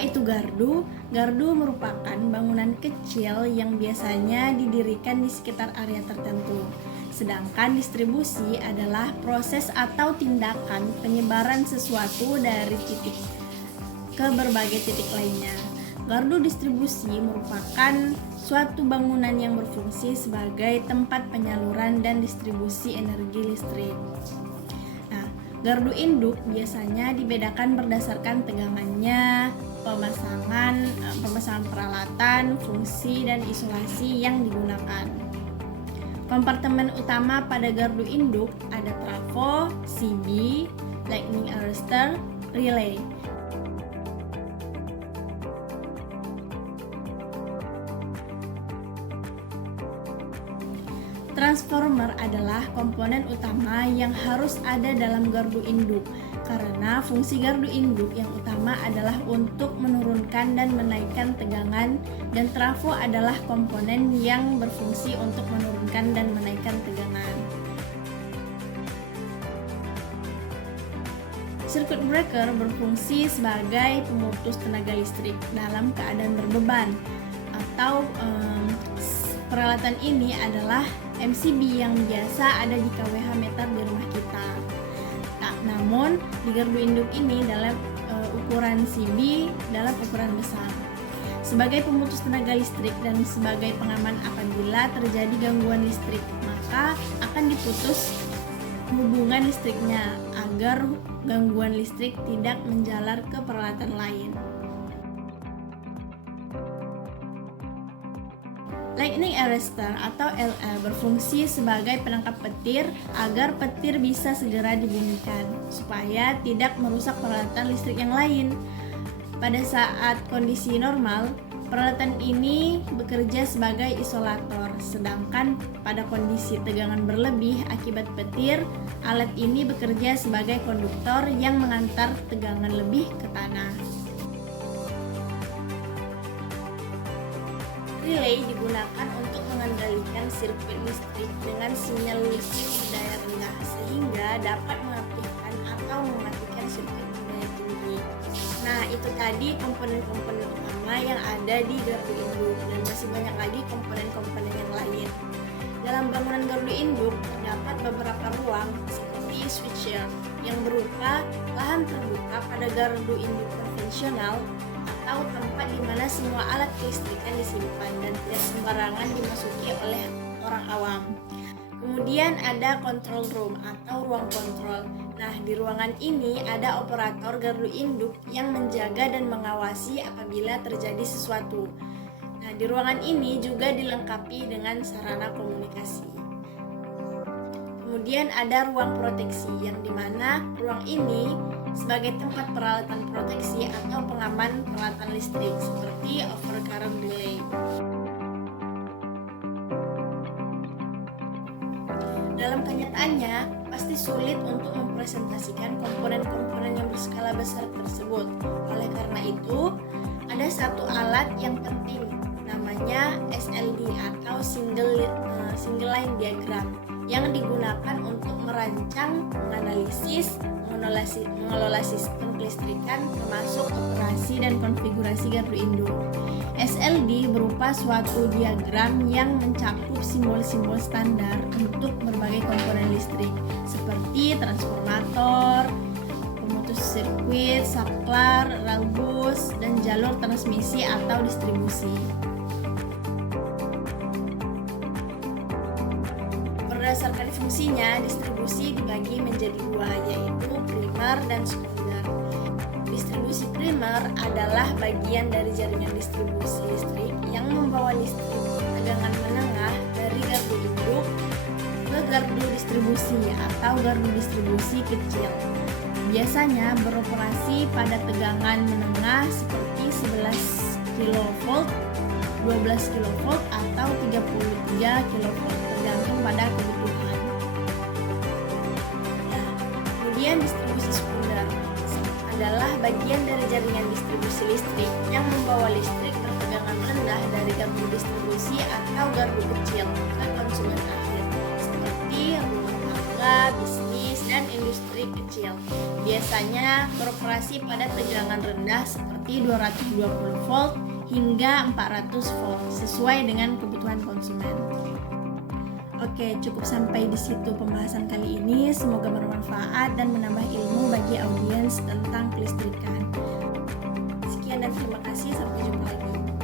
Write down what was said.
Apa itu gardu? Gardu merupakan bangunan kecil yang biasanya didirikan di sekitar area tertentu. Sedangkan distribusi adalah proses atau tindakan penyebaran sesuatu dari titik ke berbagai titik lainnya. Gardu distribusi merupakan suatu bangunan yang berfungsi sebagai tempat penyaluran dan distribusi energi listrik. Nah, gardu induk biasanya dibedakan berdasarkan tegangannya, pemasangan peralatan, fungsi, dan isolasi yang digunakan. Kompartemen utama pada gardu induk ada trafo, CB, lightning arrestor, relay. Transformer adalah komponen utama yang harus ada dalam gardu induk karena fungsi gardu induk yang utama adalah untuk menurunkan dan menaikkan tegangan, dan trafo adalah komponen yang berfungsi untuk menurunkan dan menaikkan tegangan. Circuit breaker berfungsi sebagai pemutus tenaga listrik dalam keadaan berbeban, atau peralatan ini adalah MCB yang biasa ada di kWh meter di rumah kita. Nah, namun di gardu induk ini dalam ukuran CB dalam ukuran besar. Sebagai pemutus tenaga listrik dan sebagai pengaman apabila terjadi gangguan listrik, maka akan diputus hubungan listriknya agar gangguan listrik tidak menjalar ke peralatan lain. Lightning arrestor atau LA berfungsi sebagai penangkap petir agar petir bisa segera dibunyikan supaya tidak merusak peralatan listrik yang lain. Pada saat kondisi normal, peralatan ini bekerja sebagai isolator, sedangkan pada kondisi tegangan berlebih akibat petir, alat ini bekerja sebagai konduktor yang mengantar tegangan lebih ke tanah. Relay digunakan untuk mengendalikan sirkuit listrik dengan sinyal listrik berdaya rendah sehingga dapat mengaktifkan atau mematikan sirkuit berdaya tinggi. Nah, itu tadi komponen-komponen utama yang ada di gardu induk, dan masih banyak lagi komponen-komponen yang lain. Dalam bangunan gardu induk terdapat beberapa ruang seperti switchyard yang berupa lahan terbuka pada gardu induk konvensional, atau tempat di mana semua alat kelistrikan disimpan dan tidak sembarangan dimasuki oleh orang awam. Kemudian ada control room atau ruang kontrol. Nah, di ruangan ini ada operator gardu induk yang menjaga dan mengawasi apabila terjadi sesuatu. Nah, di ruangan ini juga dilengkapi dengan sarana komunikasi. Kemudian ada ruang proteksi, yang dimana ruang ini sebagai tempat peralatan proteksi atau pengaman peralatan listrik seperti overcurrent relay. Dalam kenyataannya, pasti sulit untuk mempresentasikan komponen-komponen yang berskala besar tersebut. Oleh karena itu, ada satu alat yang penting, namanya SLD atau single line diagram, yang digunakan untuk merancang, menganalisis, mengelola sistem kelistrikan termasuk operasi dan konfigurasi gardu induk. SLD berupa suatu diagram yang mencakup simbol-simbol standar untuk berbagai komponen listrik seperti transformator, pemutus sirkuit, saklar, rel bus, dan jalur transmisi atau distribusi. Berdasarkan fungsinya, distribusi dibagi menjadi dua, yaitu primer dan sekunder. Distribusi primer adalah bagian dari jaringan distribusi listrik yang membawa listrik tegangan menengah dari gardu induk ke gardu distribusi atau gardu distribusi kecil. Biasanya beroperasi pada tegangan menengah seperti 11 kV, 12 kV, atau 33 kV tergantung pada kebutuhan. Nah, kemudian distribusi sekunder adalah bagian dari jaringan distribusi listrik yang membawa listrik bertegangan rendah dari gardu distribusi atau gardu kecil ke konsumen akhir seperti rumah tangga, bisnis, dan dan industri kecil. Biasanya beroperasi pada tegangan rendah seperti 220 volt hingga 400 volt sesuai dengan kebutuhan konsumen. Oke, cukup sampai di situ pembahasan kali ini. Semoga bermanfaat dan menambah ilmu bagi audiens tentang kelistrikan. Sekian dan terima kasih, sampai jumpa lagi.